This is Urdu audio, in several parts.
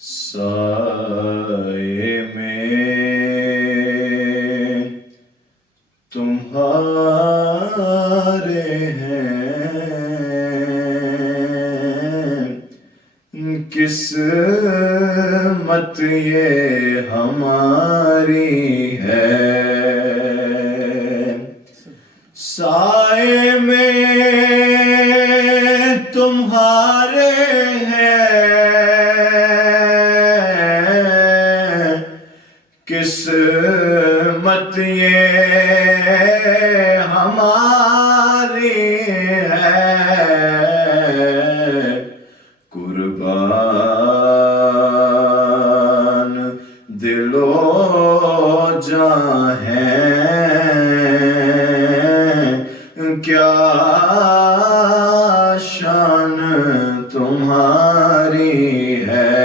سائے میں تمہارے ہیں، قسمت یہ ہماری ہے۔ سائے میں تمہارے ہیں، قسمت یہ ہماری ہے۔ قربان دل و جاں ہیں، کیا شان تمہاری ہے۔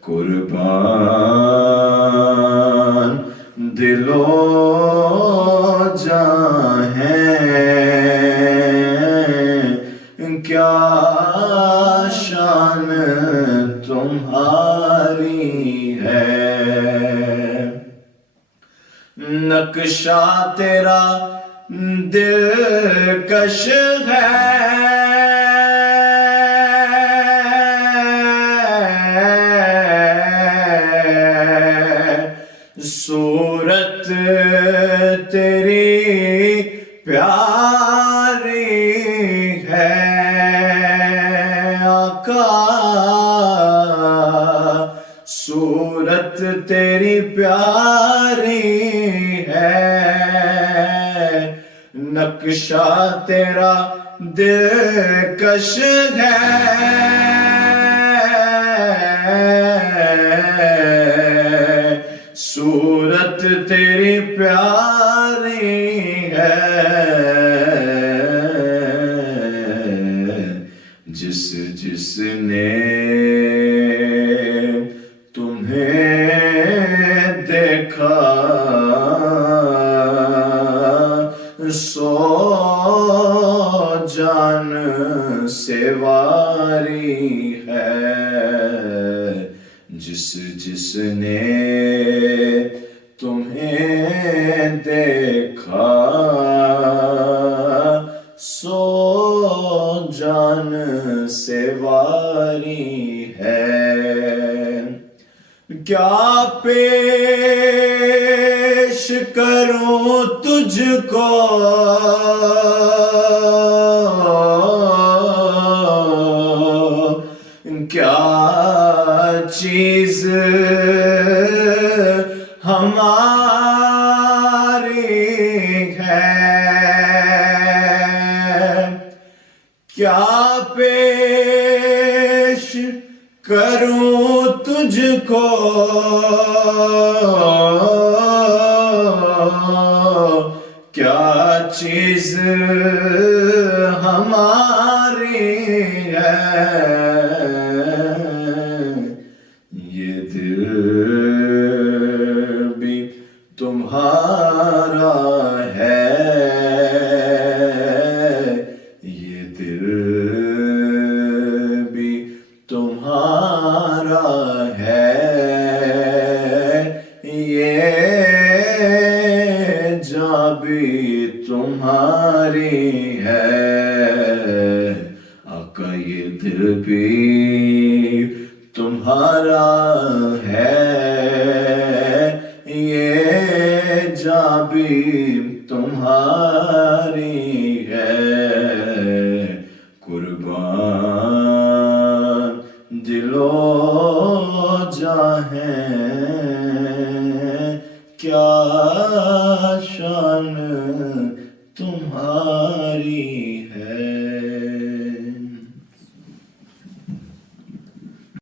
قربان دل و جاں ہیں، کیا شان تمہاری ہے۔ نقشہ تیرا دلکش ہے، صورت تیری پیاری ہے۔ آقا صورت تیری پیاری ہے، نقشہ تیرا دلکش ہے، صورت تیری پیاری ہے۔ جس جس نے تمہیں دیکھا سو جان سے واری ہے۔ جس جس نے تمہیں دیکھا سو جان سے واری ہے۔ کیا پیش کروں تجھ کو کیا چیز ہماری ہے، کیا پیش کروں تجھ کو کیا چیز ہماری ہے۔ یہ دل بھی تمہارا ہے، یہ دل بھی تمہارا ہے، یہ جاں بھی تمہاری ہے۔ آقا یہ دل بھی تمہارا ہے، یہ جاں بھی تمہاری ہے۔ قربان دل و جاں ہیں، کیا شان تمہاری ہے۔